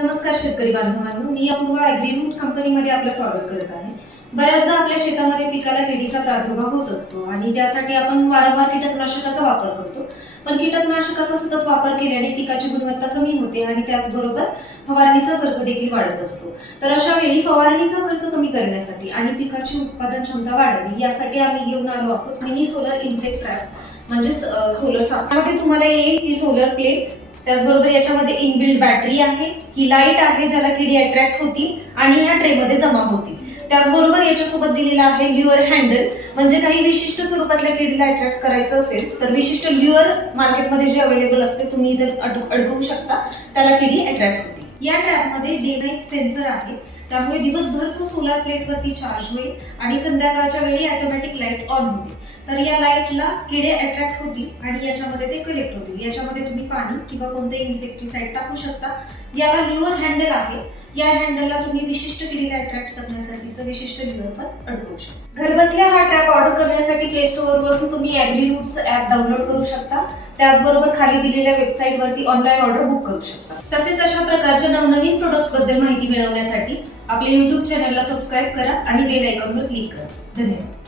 नमस्कार शेतकरी बांधवांनो, मी अपूर्वा ॲग्रीरूट कंपनीमध्ये आपलं स्वागत करत आहे. बऱ्याचदा आपल्या शेतामध्ये पिकाला किडीचा प्रादुर्भाव होत असतो आणि त्यासाठी आपण वारंवार कीटकनाशकाचा वापर करतो. पण कीटकनाशकाचा सतत वापर केल्याने पिकाची गुणवत्ता कमी होते आणि त्याचबरोबर फवारणीचा खर्च देखील वाढत असतो. तर अशा वेळी फवारणीचा खर्च कमी करण्यासाठी आणि पिकाची उत्पादन क्षमता वाढावी यासाठी आम्ही घेऊन आलो आहोत मिनी सोलर इन्सेक्ट ट्रॅप म्हणजेच सोलर साप. यामध्ये तुम्हाला येईल ही सोलर प्लेट, त्याचबरोबर याच्यामध्ये इनबिल्ट बॅटरी आहे, ही लाईट आहे ज्याला किडी अट्रॅक्ट होती आणि ह्या ट्रे मध्ये जमा होती. त्याचबरोबर याच्यासोबत दिलेला आहे ल्युअर हँडल, म्हणजे काही विशिष्ट स्वरूपातल्या किडीला अट्रॅक्ट करायचं असेल तर विशिष्ट ल्युअर मार्केटमध्ये जे अवेलेबल असते तुम्ही इथे अडकवू शकता, त्याला किडी अट्रॅक्ट होती. या ट्रॅपमध्ये डे नाईट सेन्सर आहे, त्यामुळे दिवसभर तो सोलर प्लेटवरती चार्ज होईल आणि संध्याकाळच्या वेळी ऑटोमॅटिक लाईट ऑन होते. तर या लाईटला किडे अट्रॅक्ट होतील आणि याच्यामध्ये ते कलेक्ट होतील. याच्यामध्ये तुम्ही पाणी किंवा कोणते इन्सेक्टिसाइड टाकू शकता. याला ल्युअर हँडल आहे, या हँडलला तुम्ही विशिष्ट किडीला अट्रॅक्ट करण्यासाठीचं विशिष्ट ल्युअर पण अडकवू शकता. घरबसल्या हा ट्रॅप ऑर्डर करण्यासाठी प्ले स्टोअर वरून तुम्ही ॲग्रीरूटचं ऍप डाउनलोड करू शकता. त्याचबरोबर खाली दिलेल्या वेबसाईट वरती ऑनलाईन ऑर्डर बुक करू शकता. तसेच अशा प्रकारच्या नवनवीन प्रोडक्ट्स बद्दल माहिती मिळवण्यासाठी आपल्या YouTube चॅनलला सबस्क्राईब करा आणि बेल आयकॉनवर क्लिक करा. धन्यवाद.